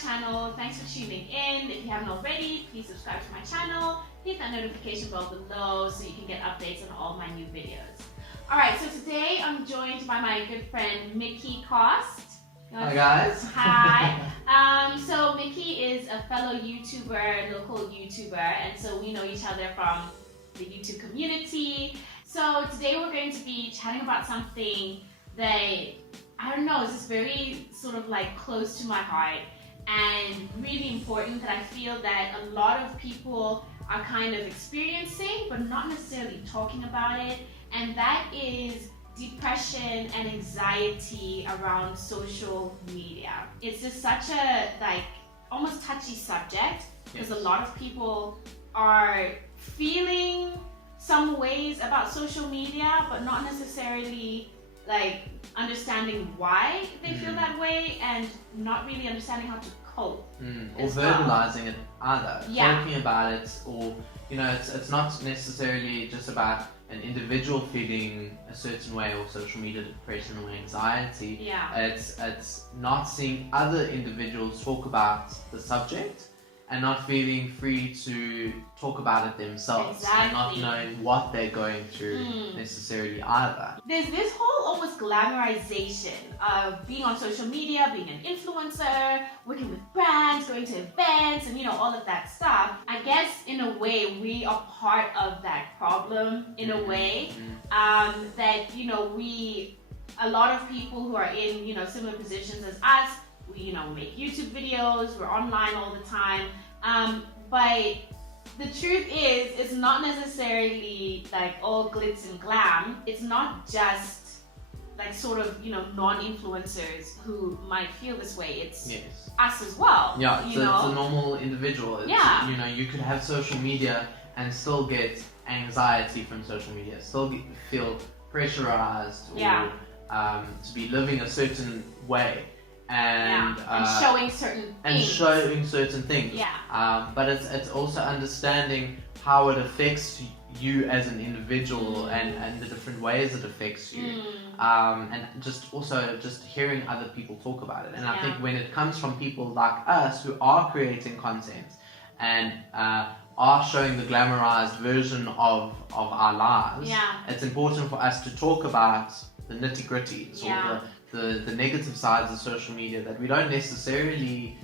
channel. Thanks for tuning in. If you haven't already, please subscribe to my channel. Hit that notification bell below so you can get updates on all my new videos. Alright, so today I'm joined by my good friend Micky Cost. Hi guys. Hi. So Micky is a fellow YouTuber, local YouTuber, and so we know each other from the YouTube community. So today we're going to be chatting about something that, I don't know, is just very sort of like close to my heart and really important, that I feel that a lot of people are kind of experiencing but not necessarily talking about it, and that is depression and anxiety around social media. It's just such a almost touchy subject, because a lot of people are feeling some ways about social media but not necessarily understanding why they feel that way, and not really understanding how to cope or verbalizing it either. Talking about it, or it's not necessarily just about an individual feeling a certain way, or social media depression or anxiety. It's not seeing other individuals talk about the subject and not feeling free to talk about it themselves, and not knowing what they're going through necessarily either. There's this whole almost glamorization of being on social media, being an influencer, working with brands, going to events, and all of that stuff. I guess in a way we are part of that problem, in a way, that a lot of people who are in similar positions as us, we make YouTube videos, we're online all the time, but the truth is, it's not necessarily all glitz and glam. It's not just non-influencers who might feel this way. It's us as well. Yeah, it's a normal individual. You could have social media and still get anxiety from social media, still feel pressurized, or to be living a certain way. And showing certain things. But it's also understanding how it affects you as an individual, and the different ways it affects you, and just hearing other people talk about it. And I think when it comes from people like us who are creating content and are showing the glamorized version of our lives, it's important for us to talk about the nitty-gritties, or the negative sides of social media that we don't necessarily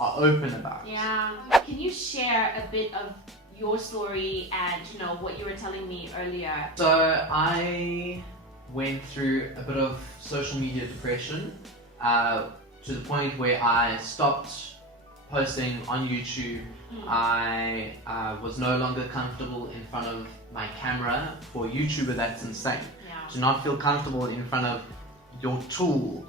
are open about. Can you share a bit of your story and what you were telling me earlier? So I went through a bit of social media depression, to the point where I stopped posting on YouTube. I was no longer comfortable in front of my camera. For a YouTuber, that's insane. To not feel comfortable in front of your tool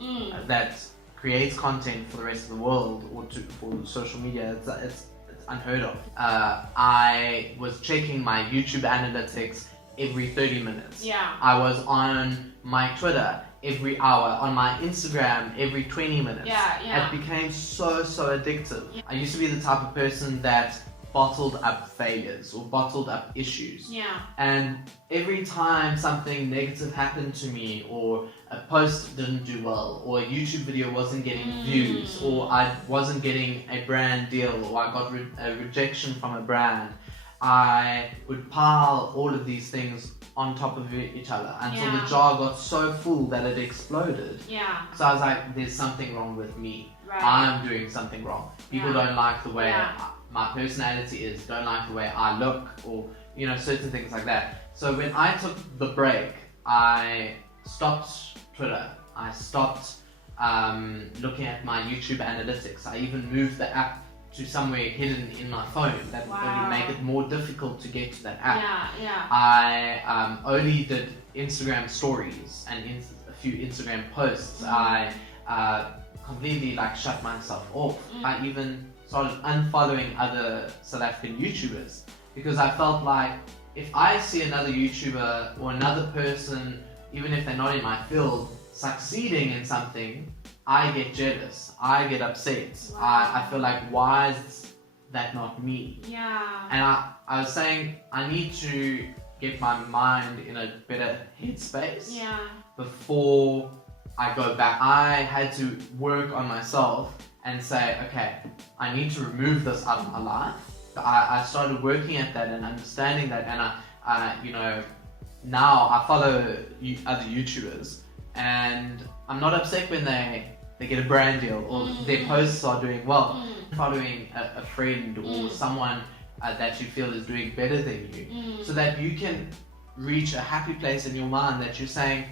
that creates content for the rest of the world, or for social media, it's unheard of. I was checking my YouTube analytics every 30 minutes. I was on my Twitter every hour, on my Instagram every 20 minutes. It became so addictive. I used to be the type of person that bottled up failures or bottled up issues. And every time something negative happened to me, or a post didn't do well, or a YouTube video wasn't getting views, or I wasn't getting a brand deal, or I got a rejection from a brand, I would pile all of these things on top of each other until the jar got so full that it exploded. So I was like, there's something wrong with me. I'm doing something wrong. People don't like the way my personality is, don't like the way I look, or certain things like that. So when I took the break, I stopped Twitter, I stopped looking at my YouTube analytics. I even moved the app to somewhere hidden in my phone that would only make it more difficult to get to that app. I only did Instagram stories and a few Instagram posts. I completely shut myself off. I even started unfollowing other South African YouTubers, because I felt like if I see another YouTuber or another person, even if they're not in my field, succeeding in something, I get jealous, I get upset. I feel like, why is that not me? And I was saying, I need to get my mind in a better headspace before I go back. I had to work on myself and say, okay, I need to remove this out of my life. I started working at that and understanding that, and I now I follow other YouTubers, and I'm not upset when they get a brand deal or their posts are doing well. Following a friend or someone that you feel is doing better than you, so that you can reach a happy place in your mind that you're saying,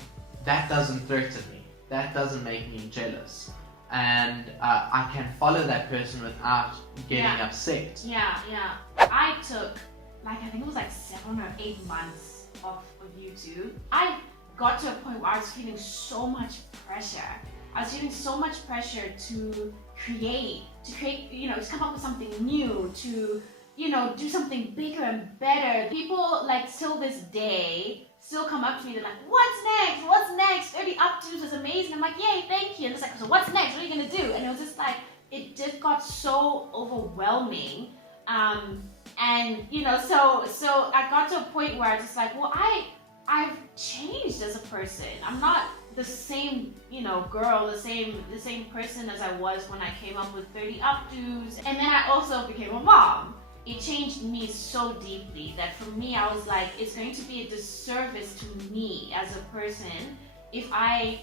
that doesn't threaten me, that doesn't make me jealous, and I can follow that person without getting upset. Yeah. I took I think it was 7 or 8 months off of YouTube. I got to a point where I was feeling so much pressure. I was feeling so much pressure to create, to come up with something new, to, do something bigger and better. People till this day still come up to me, they're like, what's next? 30 up-dos was amazing. I'm like, yay, thank you. And it's like, so what's next? What are you gonna do? And it was just it just got so overwhelming. So I got to a point where I was just like, well, I've changed as a person. I'm not the same, girl, the same person as I was when I came up with 30 updos. And then I also became a mom. It changed me so deeply that for me, I was like, it's going to be a disservice to me as a person if I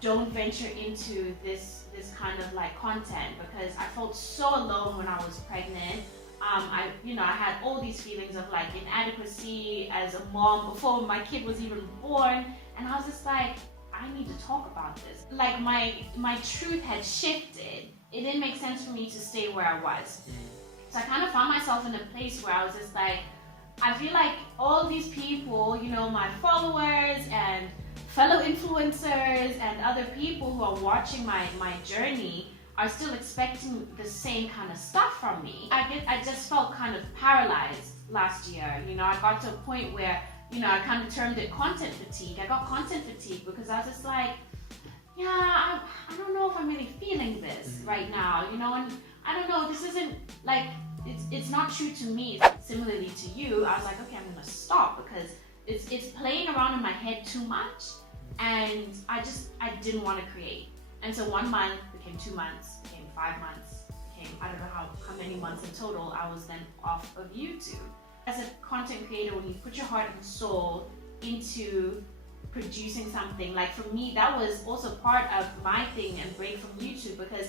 don't venture into this kind of content, because I felt so alone when I was pregnant. I had all these feelings of inadequacy as a mom before my kid was even born, and I was just like, I need to talk about this. My truth had shifted. It didn't make sense for me to stay where I was. So I kind of found myself in a place where I was just like, I feel like all these people, my followers and fellow influencers and other people who are watching my journey are still expecting the same kind of stuff from me. I just felt kind of paralyzed last year. I got to a point where, I kind of termed it content fatigue. I got content fatigue because I was just like, I don't know if I'm really feeling this right now, and I don't know, this isn't it's not true to me. Similarly to you, I was like, okay, I'm gonna stop because it's playing around in my head too much, and I didn't want to create. And so 1 month became 2 months, became 5 months, became I don't know how many months in total I was then off of YouTube. As a content creator, when you put your heart and soul into producing something, for me, that was also part of my thing and break from YouTube, because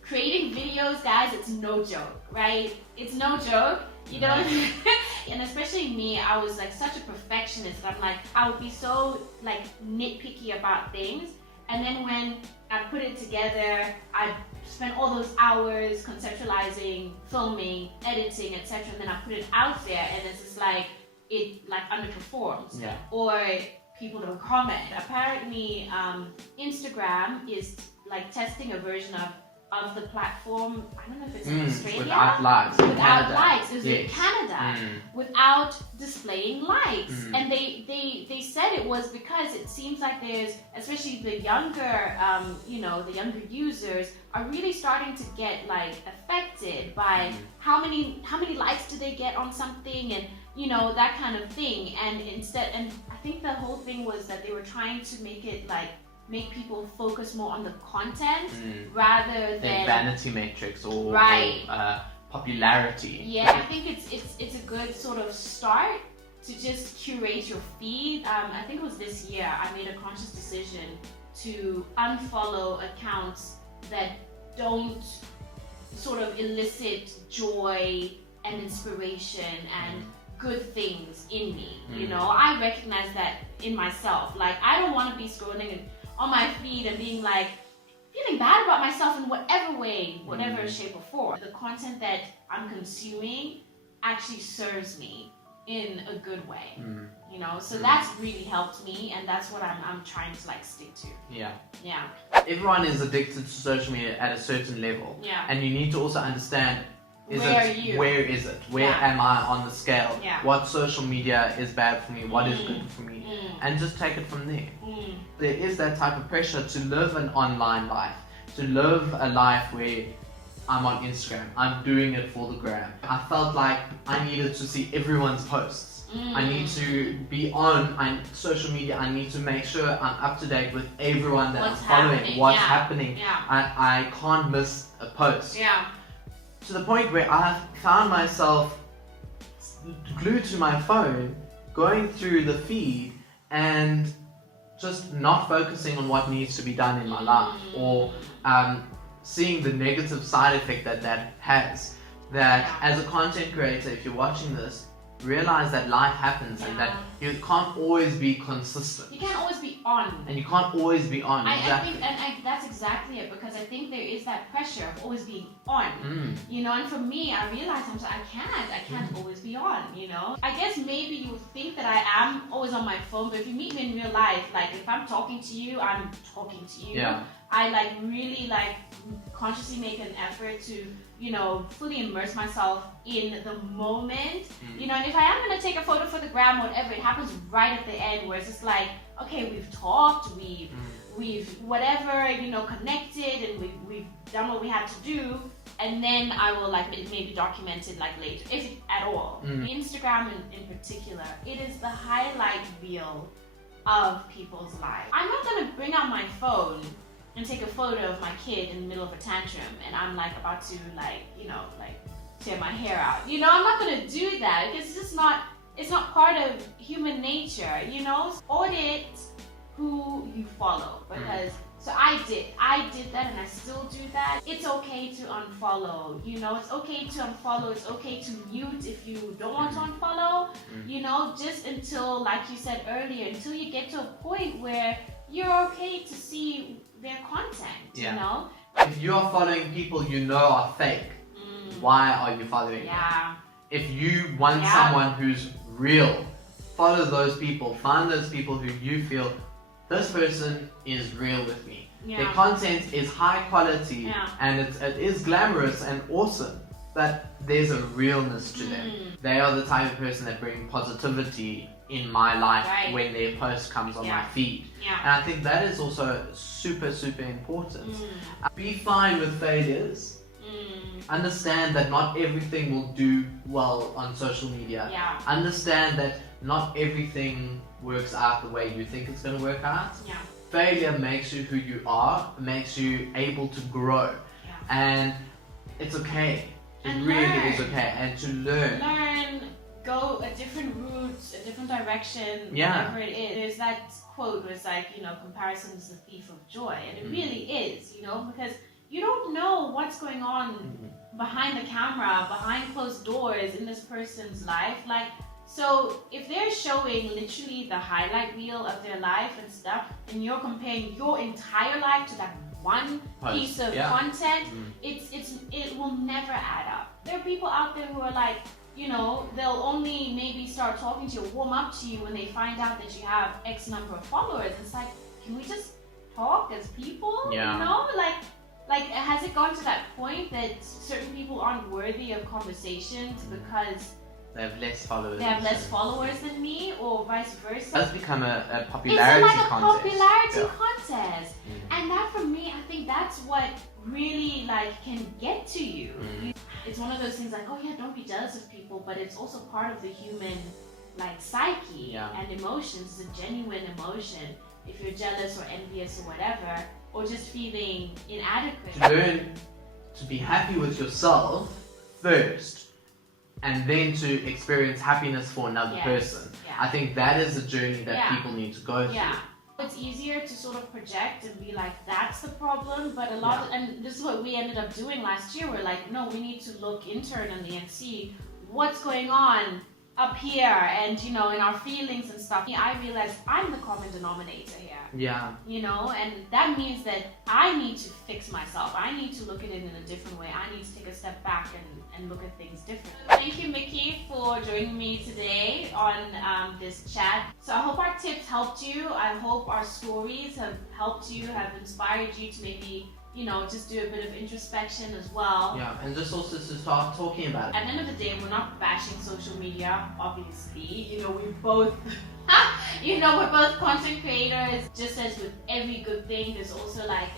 creating videos, guys, it's no joke, right? It's no joke. And especially me, I was such a perfectionist. I'm I would be so nitpicky about things, and then when I put it together, I spent all those hours conceptualizing, filming, editing, etc., and then I put it out there, and it's just it underperforms, or people don't comment. Apparently, Instagram is testing a version of the platform. I don't know if it's in Australia. Without likes. Without likes. It was in Canada. Without displaying likes. And they said it was because it seems like there's, especially the younger, the younger users are really starting to get affected by how many likes do they get on something, and that kind of thing. And I think the whole thing was that they were trying to make it make people focus more on the content rather than vanity metrics or popularity. Yeah, I think it's a good sort of start to just curate your feed. I think it was this year I made a conscious decision to unfollow accounts that don't sort of elicit joy and inspiration and good things in me. I recognize that in myself. I don't want to be scrolling on my feed and being feeling bad about myself in whatever way, whatever shape or form. The content that I'm consuming actually serves me in a good way, so that's really helped me, and that's what I'm trying to stick to. Yeah. Everyone is addicted to social media at a certain level. Yeah. And you need to also understand, where is it? Where am I on the scale? Yeah. What social media is bad for me? What is good for me? And just take it from there. There is that type of pressure to live an online life, to live a life where I'm on Instagram, I'm doing it for the gram. I felt like I needed to see everyone's posts. I need to be on social media. I need to make sure I'm up to date with everyone that I'm following, what's happening. I can't miss a post. To the point where I found myself glued to my phone, going through the feed and just not focusing on what needs to be done in my life, or seeing the negative side effect that has. That as a content creator, if you're watching this, realize that life happens and that you can't always be consistent. You can't always be on. And you can't always be on. Exactly. I think that's exactly it, because I think there is that pressure of always being on. You know, and for me, I realized I can't always be on, you know. I guess maybe you think that I am always on my phone, but if you meet me in real life, like if I'm talking to you, I'm talking to you. I really consciously make an effort to, you know, fully immerse myself in the moment. You know, and if I am going to take a photo for the gram or whatever, it happens right at the end, where it's just like, okay, we've talked, we've whatever, you know, connected, and we've done what we had to do, and then I will maybe document it later, if at all. Instagram in particular, it is the highlight reel of people's lives. I'm not going to bring out my phone and take a photo of my kid in the middle of a tantrum and I'm about to tear my hair out. You know, I'm not gonna do that, because it's not part of human nature, you know? Audit who you follow, because so I did that, and I still do that. It's okay to unfollow, you know, it's okay to unfollow, it's okay to mute if you don't want to unfollow, you know, just until, like you said earlier, until you get to a point where you're okay to see their content, you know? If you are following people you know are fake, why are you following them? If you want someone who's real, follow those people. Find those people who you feel, this person is real with me. Their content is high quality and it is glamorous and awesome, but there's a realness to them. They are the type of person that bring positivity in my life when their post comes on my feed. And I think that is also super, super important. Be fine with failures. Understand that not everything will do well on social media. Understand that not everything works out the way you think it's going to work out. Failure makes you who you are, makes you able to grow. And it's okay. It really is okay. And to learn. Go a different route, a different direction, whatever it is. There's that quote where it's you know, comparison is the thief of joy. And it really is, you know, because you don't know what's going on behind the camera, behind closed doors in this person's life. So if they're showing literally the highlight reel of their life and stuff, and you're comparing your entire life to that one piece of content, it will never add up. There are people out there who are you know, they'll only maybe start talking to you, warm up to you when they find out that you have X number of followers. It's can we just talk as people? You know, has it gone to that point that certain people aren't worthy of conversations because they have less followers? They have less followers than me, or vice versa. It's become a popularity contest. It's like a popularity contest, and that for me, I think that's what really can get to you. It's one of those things oh yeah, don't be jealous of people, but it's also part of the human psyche and emotions. It's a genuine emotion. If you're jealous or envious or whatever, or just feeling inadequate. To learn to be happy with yourself first, and then to experience happiness for another person. I think that is a journey that people need to go through. It's easier to sort of project and be that's the problem, but a lot and this is what we ended up doing last year. We're no, we need to look internally and see what's going on up here, and you know, in our feelings and stuff. I realized I'm the common denominator here. You know, and that means that I need to fix myself. I need to look at it in a different way. I need to take a step back and look at things differently. Thank you, Micky, for joining me today on this chat. So I hope our tips helped you. I hope our stories have helped you, have inspired you to maybe, you know, just do a bit of introspection as well. And just also to start talking about it. At the end of the day, we're not bashing social media, obviously. You know, we're both content creators. Just as with every good thing, there's also a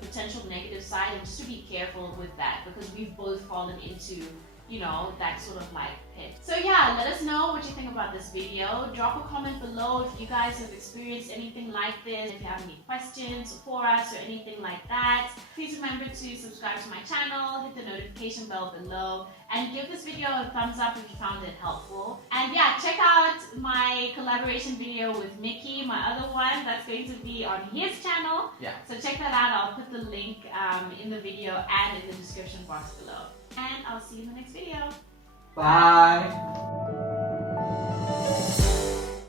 potential negative side, and just to be careful with that, because we've both fallen into you know, that sort of like pit. So yeah, let us know what you think about this video. Drop a comment below if you guys have experienced anything like this, if you have any questions for us or anything like that. Please remember to subscribe to my channel, hit the notification bell below, and give this video a thumbs up if you found it helpful. And yeah, check out my collaboration video with Micky, my other one, that's going to be on his channel. Yeah. So check that out. I'll put the link in the video and in the description box below. And I'll see you in the next video. Bye.